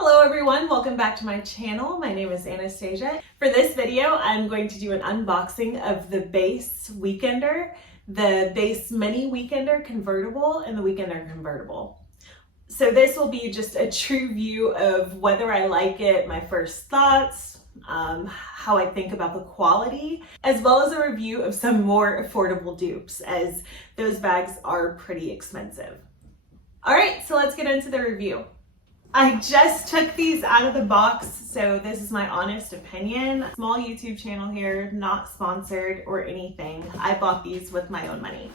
Hello everyone, welcome back to my channel. My name is Anastasia. For this video, I'm going to do an unboxing of the Beis Weekender, the Beis Mini Weekender Convertible, and the Weekender Convertible. So this will be just a true view of whether I like it, my first thoughts, how I think about the quality, as well as a review of some more affordable dupes, as those bags are pretty expensive. All right, so let's get into the review. I just took these out of the box, so this is my honest opinion. Small YouTube channel here, not sponsored or anything. I bought these with my own money.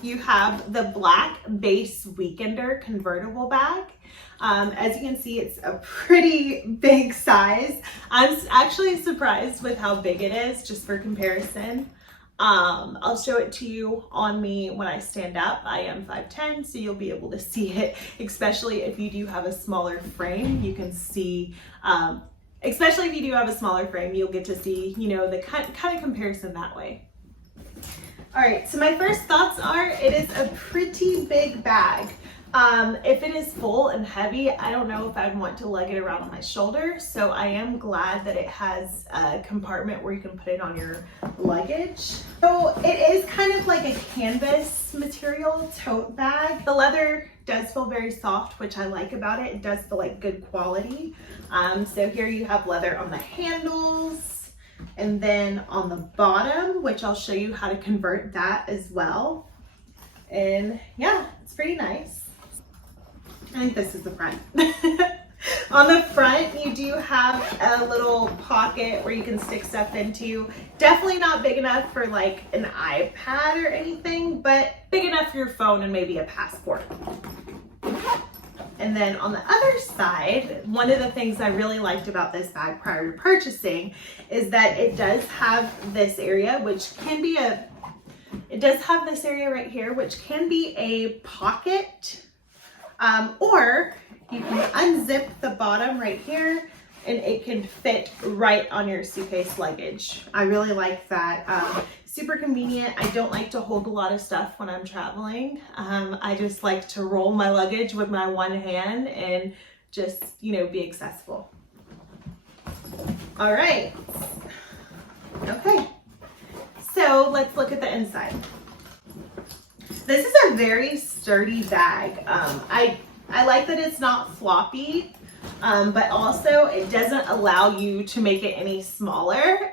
You have the black Beis Weekender convertible bag. As you can see, it's a pretty big size. I'm actually surprised with how big it is, just for comparison. I'll show it to you on me when I stand up. I am 5'10", so you'll be able to see it, especially if you do have a smaller frame. You can see, especially if you do have a smaller frame, you'll get to see, the kind of comparison that way. All right, so my first thoughts are, it is a pretty big bag. If it is full and heavy, I don't know if I'd want to lug it around on my shoulder, so I am glad that it has a compartment where you can put it on your luggage. So it is kind of like a canvas material tote bag. The leather does feel very soft, which I like about it. It does feel like good quality. So here you have leather on the handles, and then on the bottom, which I'll show you how to convert that as well. And yeah, it's pretty nice. I think this is the front. On the front, you do have a little pocket where you can stick stuff into. Definitely not big enough for like an iPad or anything, but big enough for your phone and maybe a passport. And then on the other side, one of the things I really liked about this bag prior to purchasing is that it does have this area, which can be it does have this area right here, which can be a pocket, or you can unzip the bottom right here and it can fit right on your suitcase luggage. I really like that. Super convenient. I don't like to hold a lot of stuff when I'm traveling. I just like to roll my luggage with my one hand and just, be accessible. All right. Okay. So let's look at the inside. This is a very sturdy bag. I like that it's not floppy, but also it doesn't allow you to make it any smaller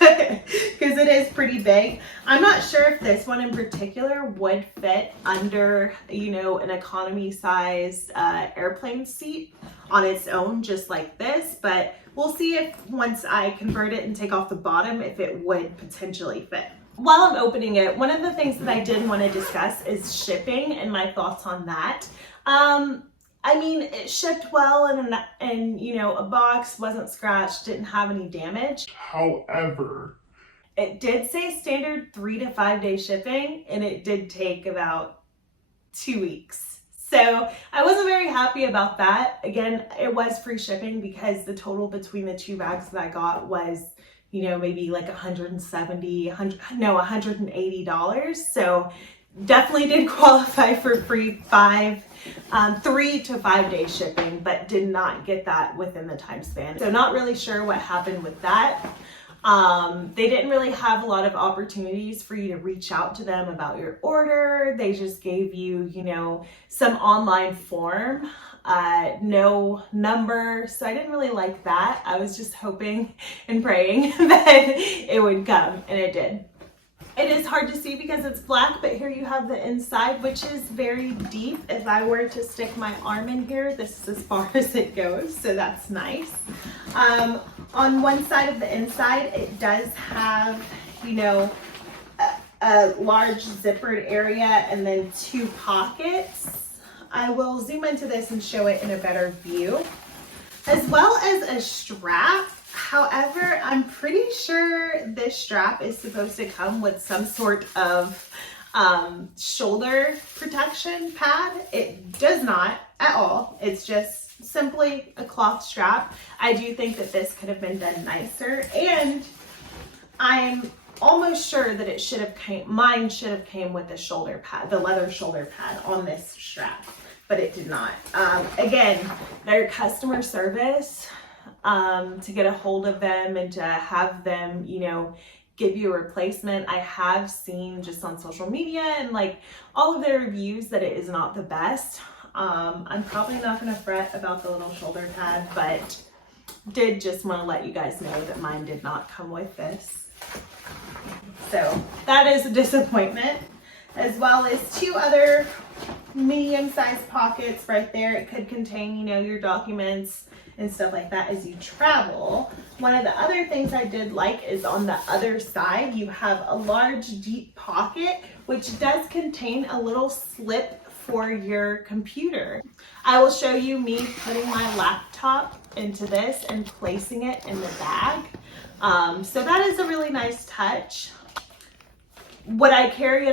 because it is pretty big. I'm not sure if this one in particular would fit under, an economy sized airplane seat on its own, just like this, but we'll see if once I convert it and take off the bottom, if it would potentially fit. While I'm opening it, one of the things that I did want to discuss is shipping and my thoughts on that. It shipped well and a box, wasn't scratched, didn't have any damage. However, it did say standard 3 to 5 day shipping, and it did take about 2 weeks. So I wasn't very happy about that. Again, it was free shipping because the total between the two bags that I got was, maybe like $180. So definitely did qualify for free 3 to 5 day shipping, but did not get that within the time span. So not really sure what happened with that. They didn't really have a lot of opportunities for you to reach out to them about your order. They just gave you, some online form, no number. So I didn't really like that. I was just hoping and praying that it would come, and it did. It is hard to see because it's black, but here you have the inside, which is very deep. If I were to stick my arm in here, this is as far as it goes, so that's nice. On one side of the inside, it does have, a large zippered area and then 2 pockets. I will zoom into this and show it in a better view, as well as a strap. However, I'm pretty sure this strap is supposed to come with some sort of shoulder protection pad. It does not at all. It's just simply a cloth strap. I do think that this could have been done nicer, and I'm almost sure that mine should have came with the shoulder pad, the leather shoulder pad on this strap. but it did not. Again, their customer service, to get a hold of them and to have them, you know, give you a replacement. I have seen just on social media and like all of their reviews that it is not the best. I'm probably not going to fret about the little shoulder pad, but did just want to let you guys know that mine did not come with this. So that is a disappointment, as well as 2 other medium-sized pockets right there. It could contain, you know, your documents and stuff like that as you travel. One of the other things I did like is on the other side, you have a large deep pocket, which does contain a little slip for your computer. I will show you me putting my laptop into this and placing it in the bag. So that is a really nice touch. Would I carry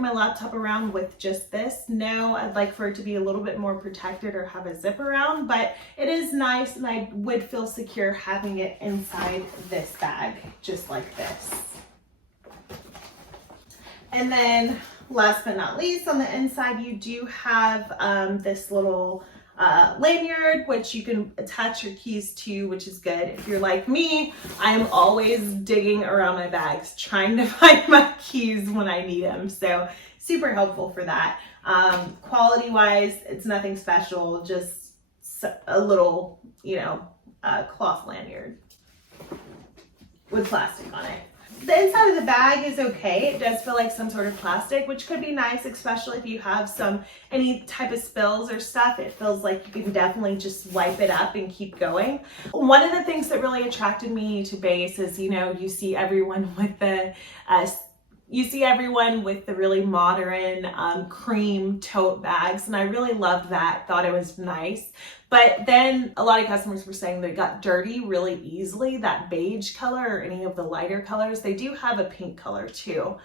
my laptop around with just this? No, I'd like for it to be a little bit more protected or have a zip around, but it is nice and I would feel secure having it inside this bag, just like this. And then last but not least, on the inside, you do have this little lanyard, which you can attach your keys to, which is good. If you're like me, I am always digging around my bags, trying to find my keys when I need them. So super helpful for that. Quality wise, it's nothing special, just a little, you know, cloth lanyard with plastic on it. The inside of the bag is okay. It does feel like some sort of plastic, which could be nice, especially if you have any type of spills or stuff. It feels like you can definitely just wipe it up and keep going. One of the things that really attracted me to Beis is, you know, you see everyone with the really modern cream tote bags, and I really loved that, thought it was nice. But then a lot of customers were saying they got dirty really easily, that beige color or any of the lighter colors. They do have a pink color too,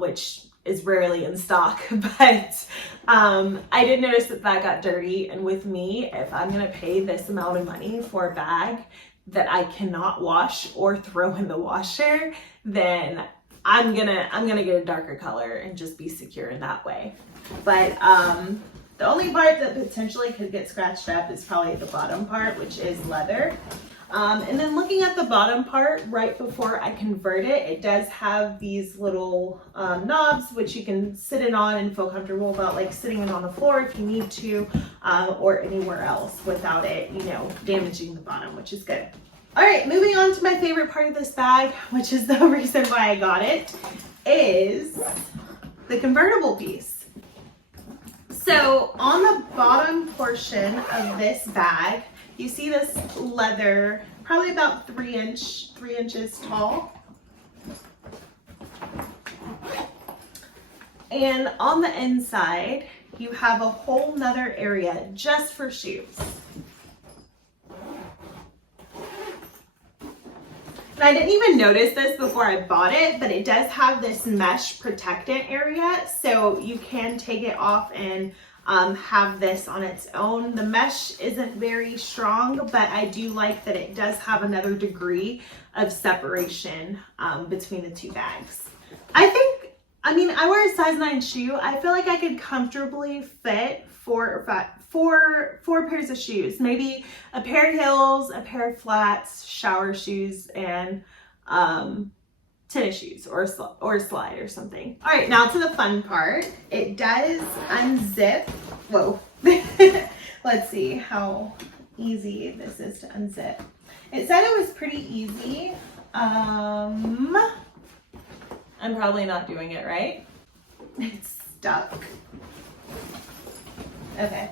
which is rarely in stock, but I did notice that got dirty. And with me, if I'm gonna pay this amount of money for a bag that I cannot wash or throw in the washer, then I'm gonna get a darker color and just be secure in that way. But the only part that potentially could get scratched up is probably the bottom part, which is leather. And then looking at the bottom part, right before I convert it, it does have these little knobs, which you can sit it on and feel comfortable about, like sitting it on the floor if you need to, or anywhere else without it, you know, damaging the bottom, which is good. All right, moving on to my favorite part of this bag, which is the reason why I got it, is the convertible piece. So on the bottom portion of this bag, you see this leather, probably about 3 inches tall. And on the inside, you have a whole nother area just for shoes. And I didn't even notice this before I bought it, but it does have this mesh protectant area, so you can take it off and have this on its own. The mesh isn't very strong, but I do like that it does have another degree of separation between the 2 bags. I wear a size 9 shoe. I feel like I could comfortably fit 4 pairs of shoes, maybe a pair of heels, a pair of flats, shower shoes, and tennis shoes or a slide or something. All right, now to the fun part. It does unzip. Whoa. Let's see how easy this is to unzip. It said it was pretty easy. I'm probably not doing it right. It's stuck. Okay.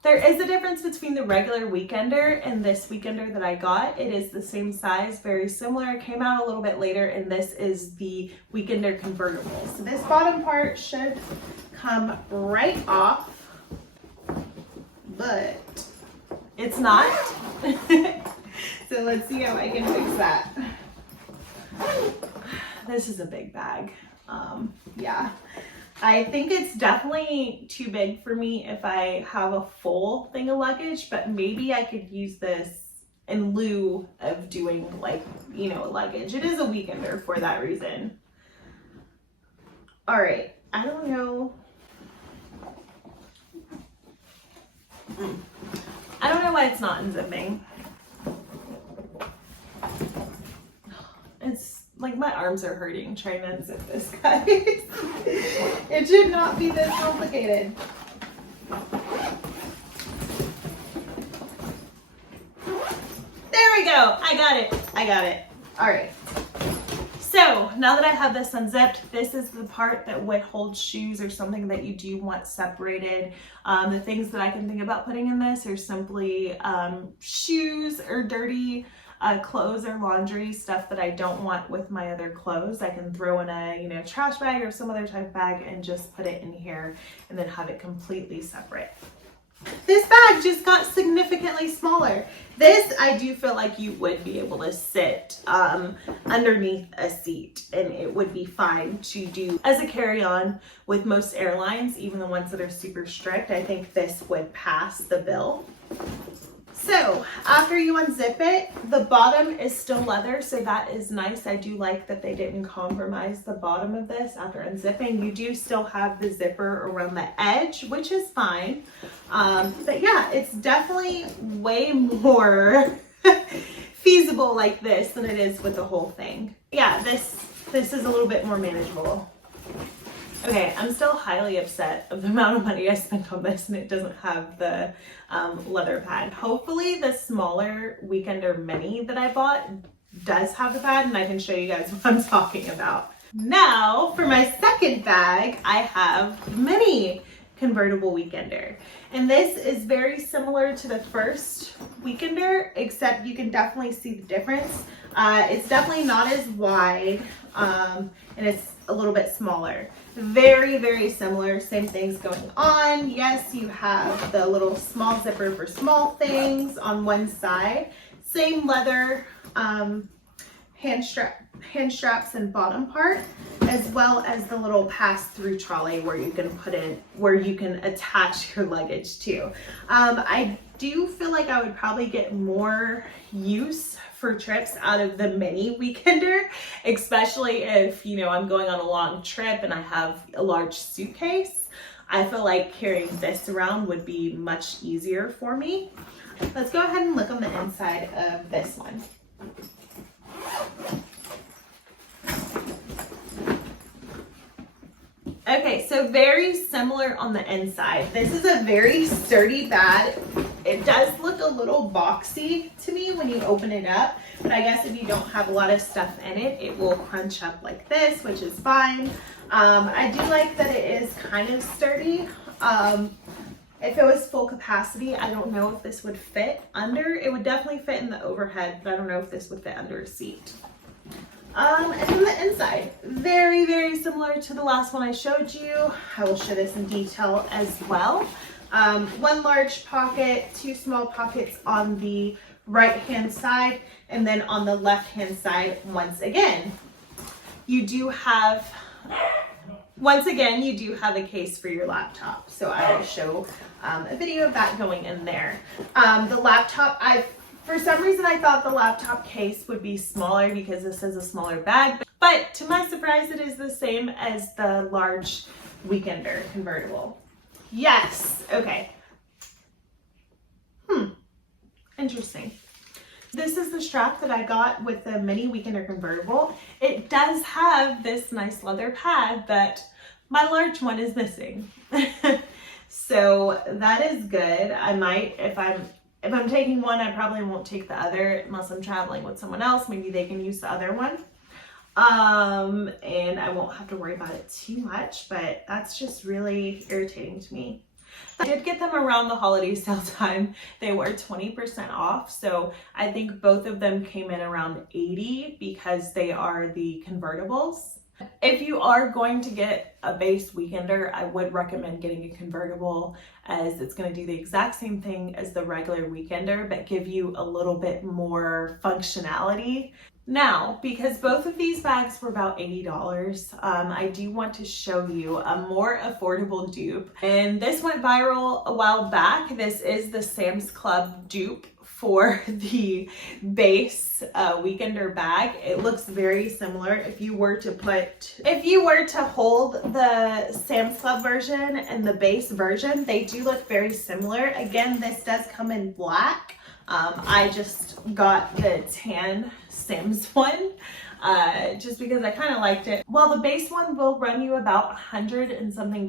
There is a difference between the regular Weekender and this Weekender that I got. It is the same size, very similar. It came out a little bit later, and this is the Weekender convertible. So this bottom part should come right off, but it's not. So let's see how I can fix that. This is a big bag. Yeah. I think it's definitely too big for me if I have a full thing of luggage, but maybe I could use this in lieu of doing, like, you know, luggage. It is a Weekender for that reason. All right, I don't know. I don't know why it's not unzipping. It's like my arms are hurting trying to unzip this, guys. It should not be this complicated. There we go. I got it. All right. So now that I have this unzipped, this is the part that would hold shoes or something that you do want separated. The things that I can think about putting in this are simply shoes or dirty clothes or laundry, stuff that I don't want with my other clothes. I can throw in a trash bag or some other type of bag and just put it in here and then have it completely separate. This bag just got significantly smaller. This, I do feel like you would be able to sit underneath a seat and it would be fine to do as a carry-on with most airlines, even the ones that are super strict. I think this would pass the bill. So after you unzip it, the bottom is still leather, so that is nice. I do like that they didn't compromise the bottom of this after unzipping. You do still have the zipper around the edge, which is fine. But yeah, it's definitely way more feasible like this than it is with the whole thing. Yeah, this is a little bit more manageable. Okay, I'm still highly upset of the amount of money I spent on this and it doesn't have the leather pad. Hopefully the smaller Weekender Mini that I bought does have the pad and I can show you guys what I'm talking about. Now for my second bag, I have Mini Convertible Weekender. And this is very similar to the first Weekender, except you can definitely see the difference. It's definitely not as wide and it's a little bit smaller. Very, very similar, same things going on. Yes, you have the little small zipper for small things on one side. Same leather hand straps and bottom part, as well as the little pass-through trolley where you can attach your luggage to. I do feel like I would probably get more use for trips out of the Mini Weekender, especially if, I'm going on a long trip and I have a large suitcase. I feel like carrying this around would be much easier for me. Let's go ahead and look on the inside of this one. Okay, so very similar on the inside. This is a very sturdy bag. It does look a little boxy to me when you open it up, but I guess if you don't have a lot of stuff in it, it will crunch up like this, which is fine. I do like that it is kind of sturdy. If it was full capacity, I don't know if this would fit under. It would definitely fit in the overhead, but I don't know if this would fit under a seat. And then the inside, very, very similar to the last one I showed you. I will show this in detail as well. One large pocket, two small pockets on the right-hand side, and then on the left-hand side, once again, you do have a case for your laptop. So I will show a video of that going in there. The laptop, for some reason I thought the laptop case would be smaller because this is a smaller bag, but to my surprise it is the same as the large Weekender convertible. Yes, okay. Interesting. This is the strap that I got with the Mini Weekender convertible. It does have this nice leather pad that my large one is missing. So that is good. I might, if I'm taking one, I probably won't take the other unless I'm traveling with someone else. Maybe they can use the other one. And I won't have to worry about it too much, but that's just really irritating to me. I did get them around the holiday sale time. They were 20% off. So I think both of them came in around $80 because they are the convertibles. If you are going to get a base Weekender, I would recommend getting a convertible, as it's going to do the exact same thing as the regular Weekender, but give you a little bit more functionality. Now, because both of these bags were about $80, I do want to show you a more affordable dupe. And this went viral a while back. This is the Sam's Club dupe for the base weekender bag. It looks very similar. If you were to hold the Sam's Club version and the base version, they do look very similar. Again, this does come in black. I just got the tan Sam's one just because I kind of liked it. While the base one will run you about $100 and something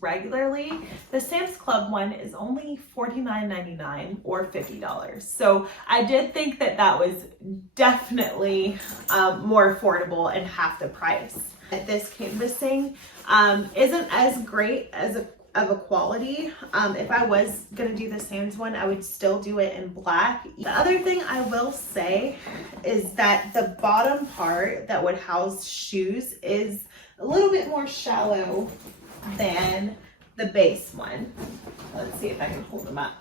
regularly, the Sam's Club one is only $49.99 or $50. So I did think that that was definitely more affordable and half the price. This canvassing isn't as great as of a quality. If I was gonna do the Sam's one, I would still do it in black. The other thing I will say is that the bottom part that would house shoes is a little bit more shallow than the base one. Let's see if I can hold them up.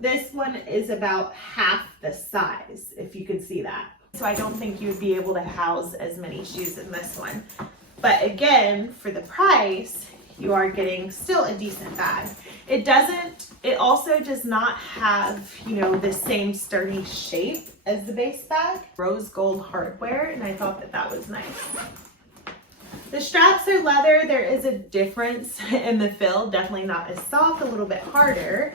This one is about half the size, if you could see that. So I don't think you would be able to house as many shoes in this one. But again, for the price, you are getting still a decent bag. It also does not have, you know, the same sturdy shape as the base bag. Rose gold hardware, and I thought that that was nice. The straps are leather. There is a difference in the fill, definitely not as soft, a little bit harder.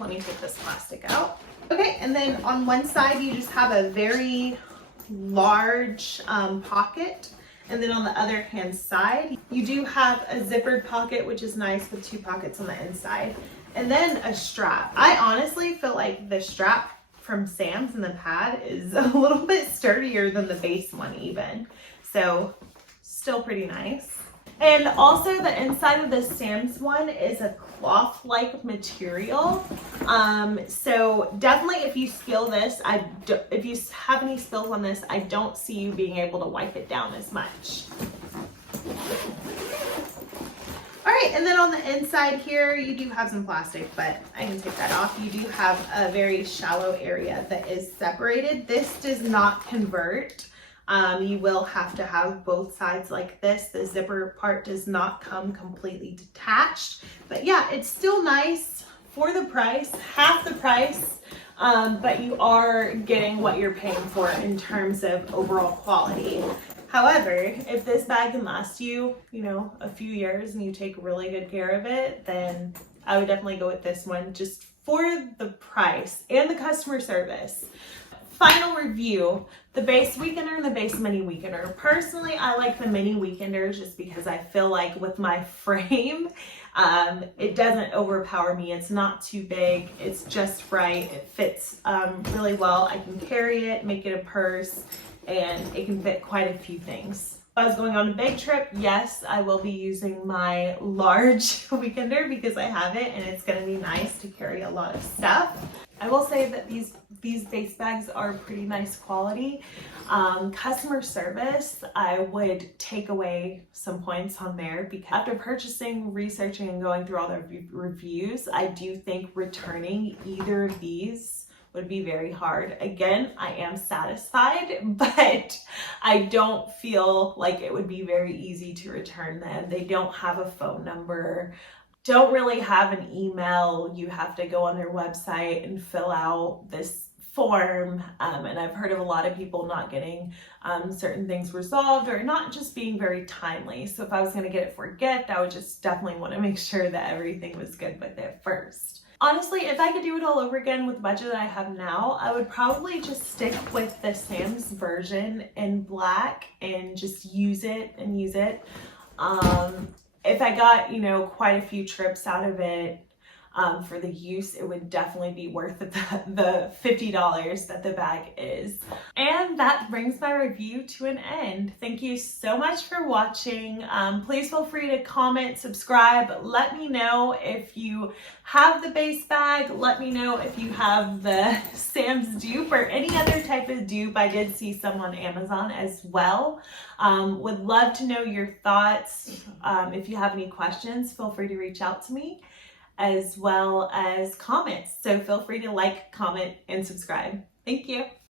Let me take this plastic out. Okay, and then on one side, you just have a very large pocket. And then on the other hand side, you do have a zippered pocket, which is nice with 2 pockets on the inside. And then a strap. I honestly feel like the strap from Sam's and the pad is a little bit sturdier than the base one even. So still pretty nice. And also the inside of the Sam's one is a cloth-like material. So definitely if you spill this, if you have any spills on this, I don't see you being able to wipe it down as much. All right, and then on the inside here, you do have some plastic, but I can take that off. You do have a very shallow area that is separated. This does not convert. You will have to have both sides like this. The zipper part does not come completely detached, but yeah, it's still nice for the price, half the price, but you are getting what you're paying for in terms of overall quality. However, if this bag can last you, you know, a few years and you take really good care of it, then I would definitely go with this one just for the price and the customer service. Final review, the base weekender and the base mini weekender. Personally, I like the mini weekender just because I feel like with my frame, it doesn't overpower me. It's not too big. It's just right. It fits really well. I can carry it, make it a purse, and it can fit quite a few things. If I was going on a big trip, yes, I will be using my large weekender because I have it and it's going to be nice to carry a lot of stuff. I will say that these base bags are pretty nice quality. Customer service, I would take away some points on there because after purchasing, researching, and going through all the reviews, I do think returning either of these would be very hard. Again, I am satisfied, but I don't feel like it would be very easy to return them. They don't have a phone number, don't really have an email. You have to go on their website and fill out this form, and I've heard of a lot of people not getting certain things resolved or not just being very timely. So if I was going to get it for a gift, I would just definitely want to make sure that everything was good with it first. Honestly, if I could do it all over again with the budget that I have now, I would probably just stick with the Sam's version in black and just use it and use it. If I got, you know, quite a few trips out of it for the use, it would definitely be worth the $50 that the bag is. And that brings my review to an end. Thank you so much for watching. Please feel free to comment, subscribe. Let me know if you have the base bag. Let me know if you have the Sam's dupe or any other type of dupe. I did see some on Amazon as well. Would love to know your thoughts. If you have any questions, feel free to reach out to me, as well as comments. So feel free to like, comment, and subscribe. Thank you.